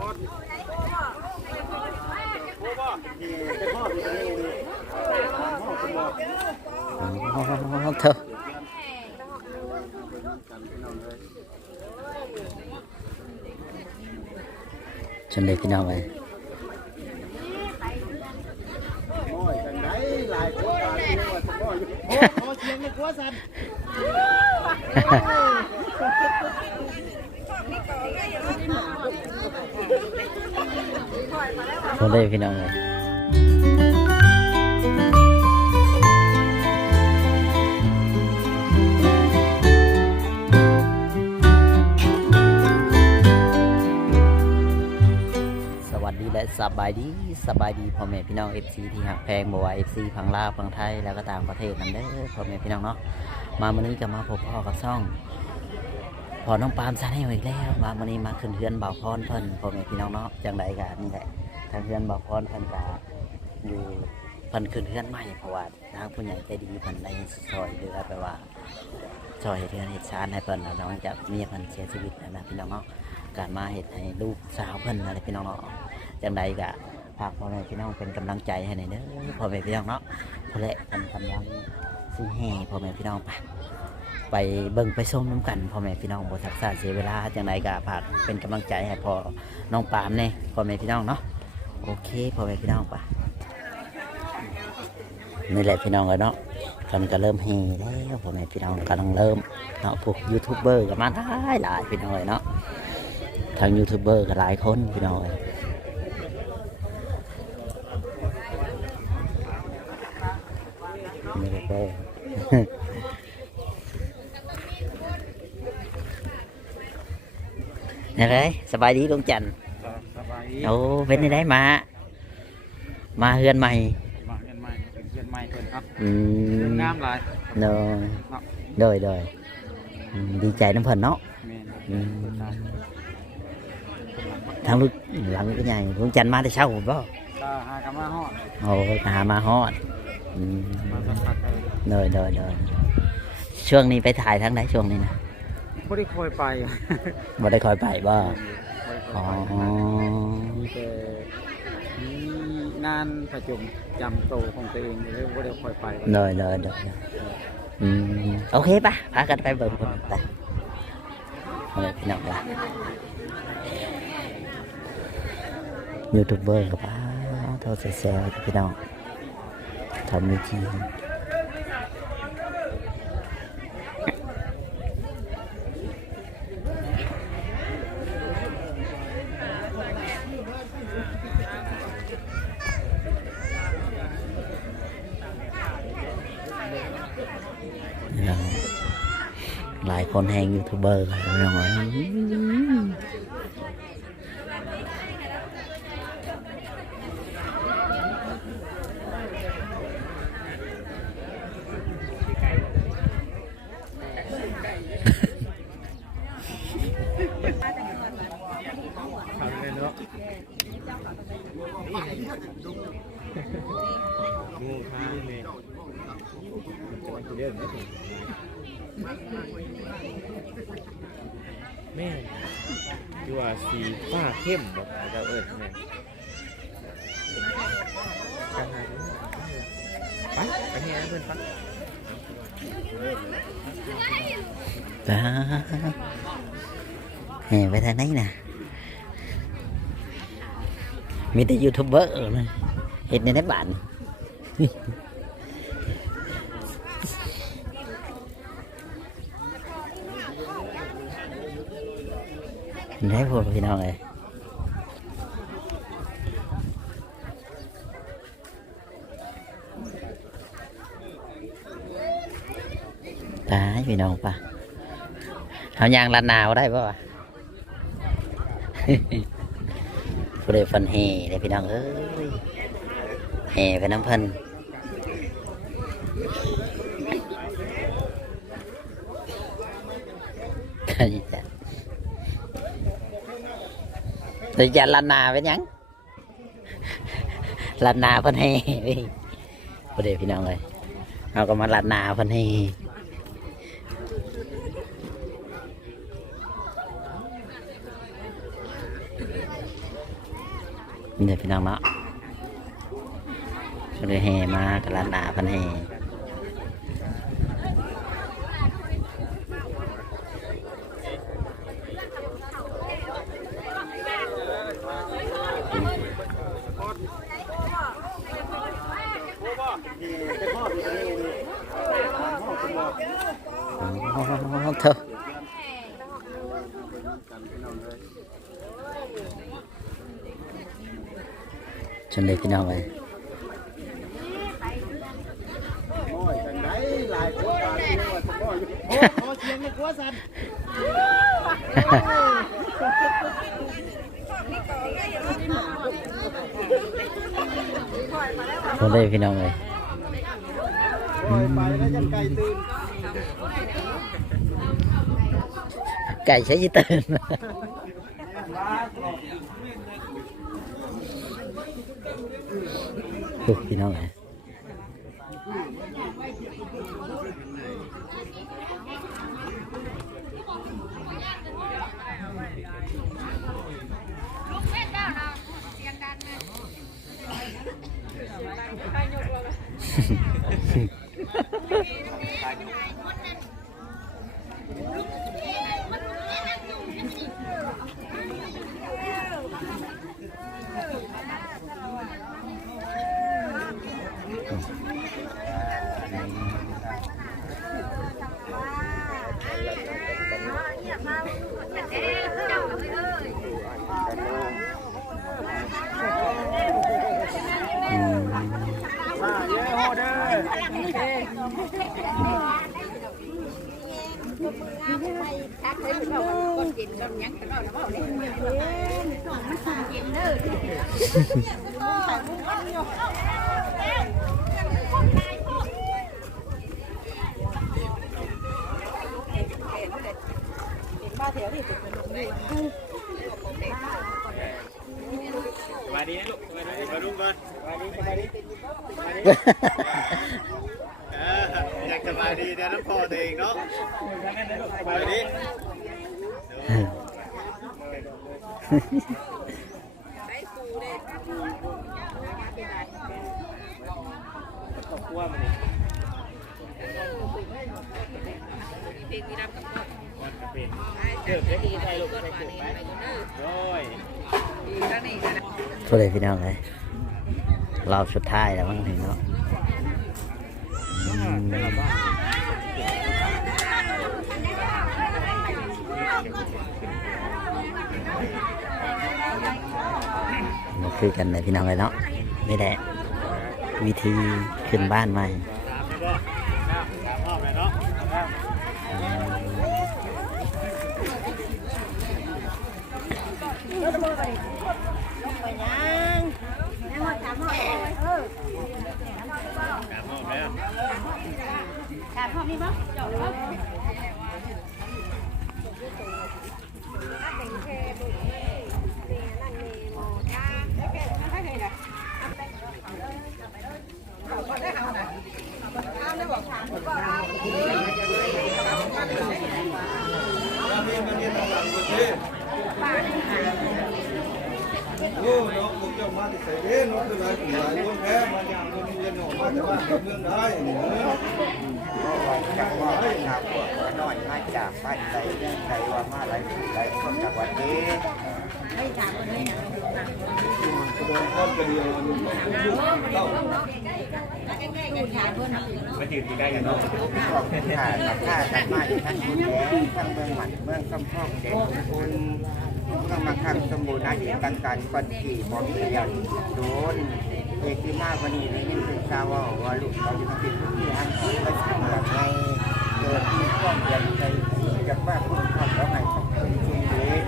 อ๋อเถอะชน เด็กพี่น้องเลยชนเด็กพี่น้องเลยสวัสดีและสบายดีสบายดีพ่อแม่พี่น้อง FC ที่หักแพงบ่ว่า FC พังลาวพังไทยแล้วก็ต่างประเทศนั่นเด้อพ่อแม่พี่น้องเนาะมาวันนี้ก็มาพบพ่อกับซ่อง อน้องปาล์มซาแนลอีกแล้วมาวันนี้มาขึ้นเฮือนบ่าวพรเพิ่นพ่อแม่พี่น้องเนาะจังไดกันนี่แหละทางเฮือนบ่าวพรเพิ่นก็อยู่เพิ่นขึ้นเฮือนใหม่เพราะว่าทางผู้ใหญ่ใจดีเพิ่นได้ซอยเหลือแปว่าซอยเรือนเฮ็ดชานให้เพิ่นแล้วหลังจากเมียเพิ่นเสียชีวิตนะพี่น้องเนาะการมาเห็ดให้ลูกสาวเพิ่นอะไรพี่น้องเนาะจังใดก็ฝากพ่อแม่พี่น้องเป็นกำลังใจให้หน่อยเด้อพ่อแม่พี่น้องเนาะเพราะแหละกันกำลังซื้อแห่พ่อแม่พี่น้องไป ไปเบิ่งไปส้มน้ำกันพ่อแม่พี่น้องบทักษาเสียเวลาจังใดก็ฝากเป็นกำลังใจให้พ่อน้องปามเนี่ยพ่อแม่พี่น้องเนาะโอเคพ่อแม่พี่น้องไปนี่แหละพี่น้องเลยเนาะกันก็เริ่มแห่แล้วพ่อแม่พี่น้องกำลังเริ่มเนาะพวกยูทูบเบอร์ก็มาได้หลายพี่น้องเลยเนาะทางยูทูบเบอร์ก็หลายคนพี่น้องเอ้ยไม่ได้เบอร์ นี่เลยสบายดีลุงจันทร์สบายดีโอ้เป็นได้มา มาเฮือนใหม่มาเงินใหม่เป็นเงินใหม่เพิ่นครับอืเงินมงามหลายโดยโดยโดยอืมดีใจน้ำเพิ่นเนาะแม่นอืมทางลูกหลังก็ใหญ่ลุงจันทร์มาได้เช้าผมบ่ก็หากนมาฮอดโอ้หามาฮอดอืมมาสักพักเลยเดยเดยเดยช่วงนี้ไปถ่ายทั้งไหนช่วงนี้นะ บ่ได้คอยไปบ่ได้คอยไปบ่บ่ได้คอ๋ออยไปมีแต่มีงานประชุมจำโตของตัวเองเลยบ่ได้คอยไปเดยเดยเดยเดยอืมโอเคปะพากันไปเบิ่งคนไปเอาเลยพี่น้องละยูทูบเบอร์กับป้าเท่าแซวๆพี่น้องทำมีทีมพี่น้อง หลายคนแหงยูทูบเบอร์กันพี่ แม่ดูว่าสีฟ้าเข้มแบบเราเอิญแม่ไปไปเฮียเพื่อนไปจ้าแห่ไปทางไหนน่ะมีแต่ยูทูบเบอร์นะเห็นในในบ้าน ได้พวกพี่น้องเลยตายพี่น้องปะเอายางลันนาวได้ปะวะผู้ใดฟันเฮเลยพี่น้องเอ้ยเฮไปน้ำเพันก็ยิ่จะ ตัวจะลันนาเป็นหยังลันนาเพันเฮผู้ใดพี่น้องเลยเอาก็มาลันนาเพันเฮมีแต่พี่น้องเนาะก็เลยแห่มากับร้านอาพันแห่โอ้โหเถอะชนเลยพี่น้องเลยโอ้ยจังไดหลายคนตาดีว่าสมออยู่โอ้ขอเสียงในกลัวสั่น ชนเลยพี่น้อง เลยโอ้ยไปแล้วจัง ไก่ตื่นไก่ใช้ยี่เตินลูกพี่น้องเล ไปไหน สวัสดีนะลูกสวัสดีมาดูก่อนสวัสดีสวัสดีเอออยากสบายดีนะน้ำพอตัวเองเนาะสวัสดีครอบครัวมันนี่เกือบได้ดีใจลู กได้เกือบไหมโอ้ยชนเลยพี่น้องเลยเราสุดท้ายแล้วมั้งเนาะอ คือกันเลยพี่น้องเลยเนาะนี่แหละวิธีขึ้นบ้านใหม่สามแล้วก็สามรอบแล้วเนาะ สามรอบแล้ว โอ้เนาะผมจะมาที่ใส่เด้เนาะคือหลายหลายคนแพ้มาอย่างคนเงินออกมาจากบ้านเมืองได้เนี่ย จากว่าจากว่าน้อยมาจากบ้านใดเรื่องใดว่ามาหลายผู้หลายคนจากวันนี้ โดนต้นกระเดียว มามายืนที่ใกล้กันเนาะพวกข้ากับข้ากันมาที่ทั้งคุณแย่ทั้งเมืองหมันเมืองคำพอกเด็กคุณเมืองมาข้างสมบูรณ์อาชีพการการก่อนขี่บ่มีอย่างโดนเอกที่มาวันนี้ในยินเป็นชาวว่าลูกเขาอยู่ติดทุกที่ทางของประชาชนในเกิดมีความเปลี่ยนใจจากว่าคุณทำแล้วให้ขอบคุณชุมเด็ก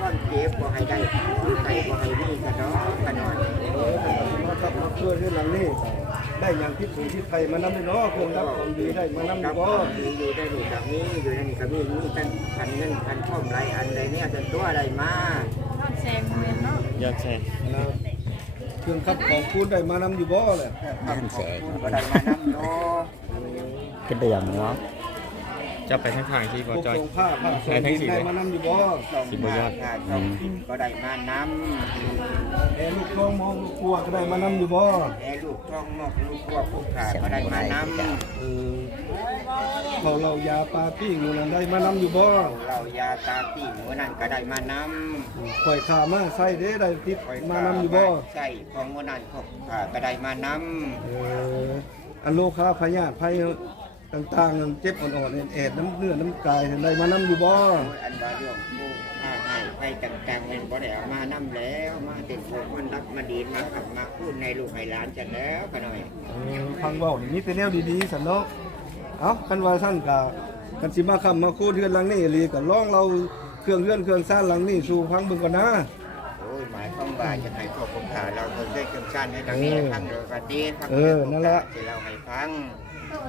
ก้อนเจ็บบ่ให้ได้คือใครบ่ให้นี่กระดอกกระนอน เออ มาทับมาช่วยที่หลังนี้ได้อย่างที่ถูกที่ไทยมานำได้เนาะคงรับของดีได้มานำครับ่บมีอยู่ได้นี่กับนี้อยู่ในนี่กับนี้มีกันพันเงินท่านข้อมไรอันใดเนี่ยจนตัวอะไรมายอดแซงเงินเนาะยอดแซงเครื่องขับของคุณได้มานำอยู่บ่แหละทำของคุณก็ได้มานำโย cái đường nó จะไปทางทางที่พบ่วกจอยทรงผ้าผ้าทรงดินได้มานำอยู่บ่ส่งมาถ้าส่งกินก็ได้มานแอลูกน้องมองลูกกลัวก็ได้มานำอยู่บ่ำแอลูกท้องนอกลูกพวกพวกขาก็ได้มานำเออเขาเรายาปลาปิ้งอยู่นั่นได้มานำอยู่บ่เรายาตาตีหมูนั่นก็ได้มานำข่อยขามาใส่เด้ได้ติดคอยมานำอยู่บ่ใช่ของหมูนั่นพวกขาก็ได้มานำเอออันโลคาพยาธิภัย ต่างๆนั่นเจ็บอ่อนๆแอดๆน้ำเลือดน้ำกายได้มานำอยู่บ่อันว่าเรื่องผู้ฆ่าให้ไปต่างๆเป็นบ่ได้เอามานำแล้ว มาเป็นพวกมันรักมาดีมาขับมาพูดในลูกให้หลานจันแล้วก็หน่อยเออฟังเว้านี่มีแต่แนวดีๆสันเนาะเอ้าคันว่าท่านก็กันสิมาค้ำมาโคเรือนหลังนี้อีหลีก็ลองเราเครื่องเรือนเครื่องซ่านหลังนี้สู่ฟังเบิ่งก่อนนะโอ้ยหมายความว่าจะให้พวกผมขาเราคนเคยเกี่ยวชาญให้ดังนี้ฟังโดยกติฟังเออนั่นแหละที่เราให้ฟัง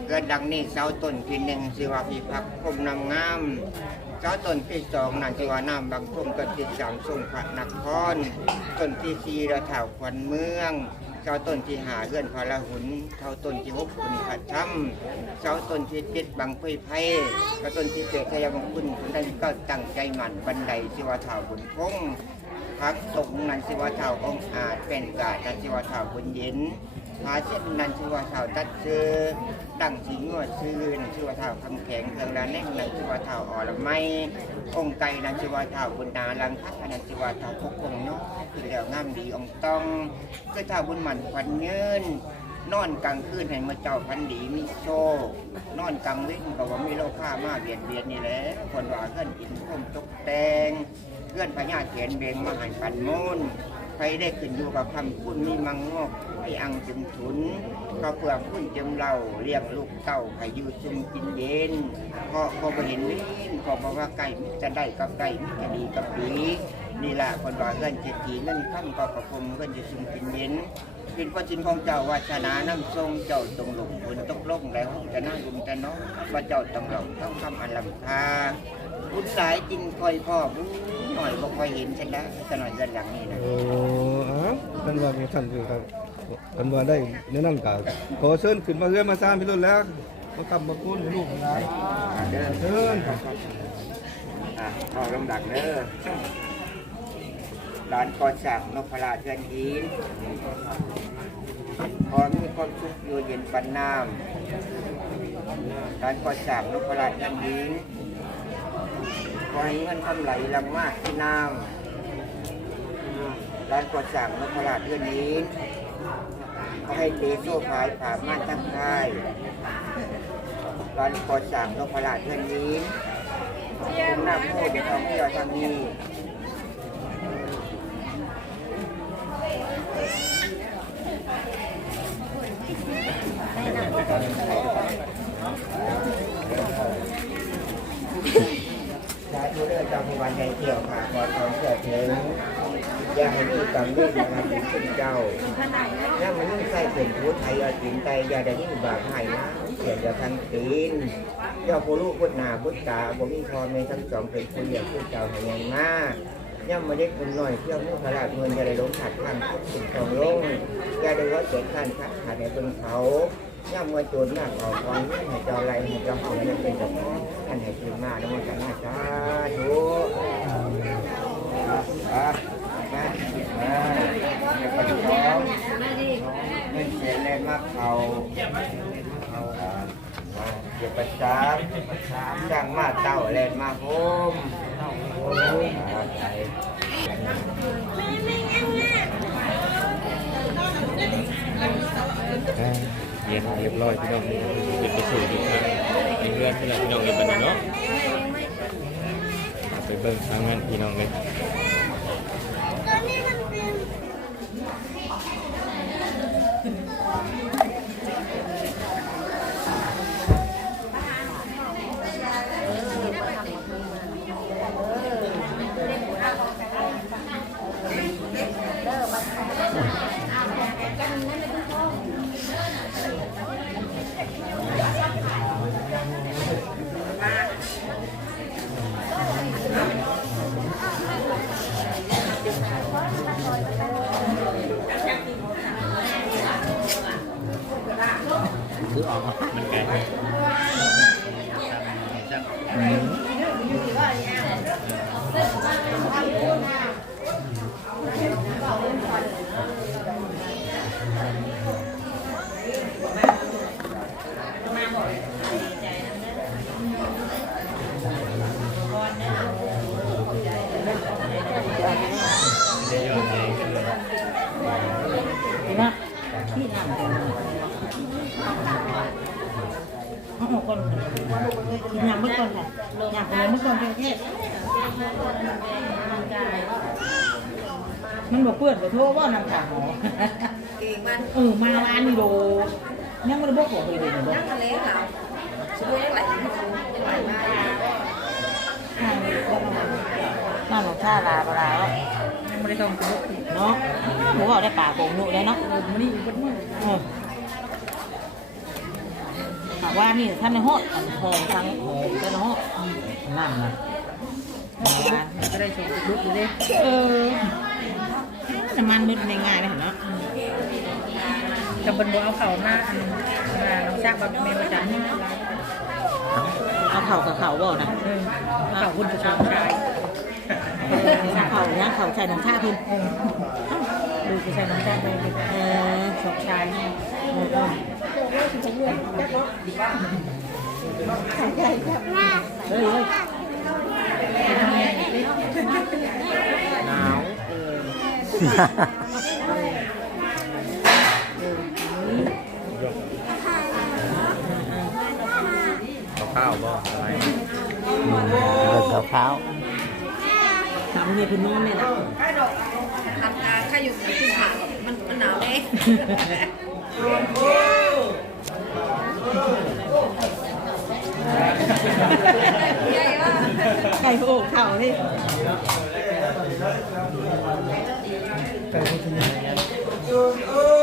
เกิดดังนี้เสาต้นที่หนึ่งสิว่าพิพักษ์คมนำงามเสาต้นที่สองนั่นสิว่าน้ำบางทุ่มกับที่สามทรงพระนครต้นที่สี่ระถาควันเมืองเสาต้นที่หาเลื่อนพาละหุนเสาต้นที่หกคุณขัดช้ำเสาต้นที่เจ็ดบางพุยไพ่เสาต้นที่เจ็ดทยาบังคุณคนนั้นก็ตั้งใจหมั่นบันไดสิว่าถาบุญพงพักตกนันสิวะเท่าองค์อาจเป็นกาดนันสิวะเท่าบุญเย็น พาเช่นนันสิวะเท่าตัดเชือดังสีงวดซื้อนันสิวะเท่าคำแข็งเครื่องละแน่งนันสิวะเท่าอ่อละไม้องค์ไก่นันสิวะเท่าบุญนาลังคักนันสิวะเท่าพกองเนาะคือแล้วงามดีองต้องคือเท่าบุญหมันขวัญเงินนอนกลางคืนให้มาเจ้าพันดีมีโชคนอนกลางวิ่งก็ว่ามีโลค่ามาเบียดเบียนนี่แหละคนว่าเพื่อนอินคมตกแตงเพื่อนพญาเขียนเบงมาหันปันมูล ใครได้ขึ้นอยู่กับคำพูดมีมังงอกมีอังจึมถุนก็เพื่อพุ่นจมเราเรียกลูกเต้าให้อยู่ซุมกินเย็นเพราะพอไปเห็นลิ้นพอบอกว่าไก่มิจะได้กับไก่มิจะดีกับดีนี่แหละคนว่าเพื่อนเจตีเงินข้ามก็ประคมเพื่อนจะซุมกินเย็นเป็นพระจินของเจ้าวาสนาน้ำทรงเจ้าตรงหลงฝนตกลงแล้วจะน่ารุมจะน้องว่าเจ้าต้องหลงต้องคำอันลำคา บุญหลายจริงคอยพ่อบุญหน่อยบ่คอยเห็นฉันแล้วจะหน่อยเดินหลังนี่นะโอ้เอ้านว่ามีท่านคือครับคันว่าได้แนะนำกาขอเชิญขึ้นมาเรื่อนมาซ่านพี่รุ่นแล้วมากำมาคูนให้ลูกหลานเดินเชิญอะเข้าลำดักเด้อร้านกอสร้างนพราชเทือนหินพอมีความสุขอยู่เย็นปันน้ำร้านกอสร้างนพราชเทือนหิน ขอให้เงินทำไหลลังมากที่น้ำร้านก่อสร้างนพราชเทืองนหินขอให้เตโซพายผ่าม่านทั้งค่ายร้านก่อสร้างนพราชเทือนหินเป็นหน้าพูดท่องเที่ยวทางนี้สา ธุเด้อเจ้าผู้วันในเที่ยวค่ะขอทองเกิดถึงอย่าให้มีกรรมนี้มาถึงคุณเจ้าย่ามันยิ่งใส่เป็นผู้ไทยอาจินใจอย่าได้ยิ่งบาปให้นะเสียงจะทันตีนเจ้าผู้ลูกพุทนาพุทธาบ่มีพอในทั้งสองเป็นผู้เลี้ยงผู้เจ้าให้ยังมากย่ำมาได้คุณหน่อยเที่ยวมุขลาดเงินอย่าได้หลงขัดขันทุกสิ่งทองลงอย่าได้ว่าเจ็ดขันขัดขาดในบิ่งเขาย่ำมาโจรหน้าของเงินให้เจ้าไรให้เจ้าของเงินเป็นเจ้าของ ท่านให้นมาแล้วมันกันนะสาธุอะอะมาอ่ย่าไปท้องเงินเสียแรงมากเขาเขาเดี๋ยวประจามจ้างมาเต้าแลนมาโฮมโอ้ยใจอ่า เย็นเรียบร้อยพี่น้องเก็บไปสู่ดีครับในเรื่อนพี่น้องพี่น้องเลยนไปเนาะไปเบิ่งทางนั้นพี่น้องเลย อาออกก่อนกินยำเมื่อก่อนค่ะยำอะไรเมื่อก่อนเป็นเทศมันบอกเพื่อนขอโทษว่าน้ำตาหอเก่งมันเออมาร้านนี่โดยังไม่ได้บอกขอเลยเลยบอกนั่งทะเลเหรอสมมติยังไหลไหลมาน่าหลงชาลาปลาแล้วยังไม่ได้ต้องตัวเนาะหมูเอาได้ป่าโกงหนูได้เนาะมันนี่มันมือเออถาม ว่านี่ท่านในห้องหอมทั้งหอมท่านในห้องนั่นนะก็ได้ชมลุกอยู่ดิเออน้ำมันมืดในง่ายเลยเห็นเนาะกับบนบัวเอาเข่าหน้าอันน้องชาแบบเมย์ประจันนี่เอาเข่ากับเข่าบ่นะเออเข่าคุณจะชอบชายเออเข่าย่างเข่าใส่น้ำชาเพิ่นดูจะใช้น้องชาไปเออชอบชายเออ เออเฮ้ยเฮ้ยหนาวข้าวบ่อะไรเบิกกับขาถามนี่เพิ่นนอนเนี่ยนะทำงาข้าอยู่ที่ขามันมันหนาวเอง ไก่โขกเข่านี่ไก่โขเข่า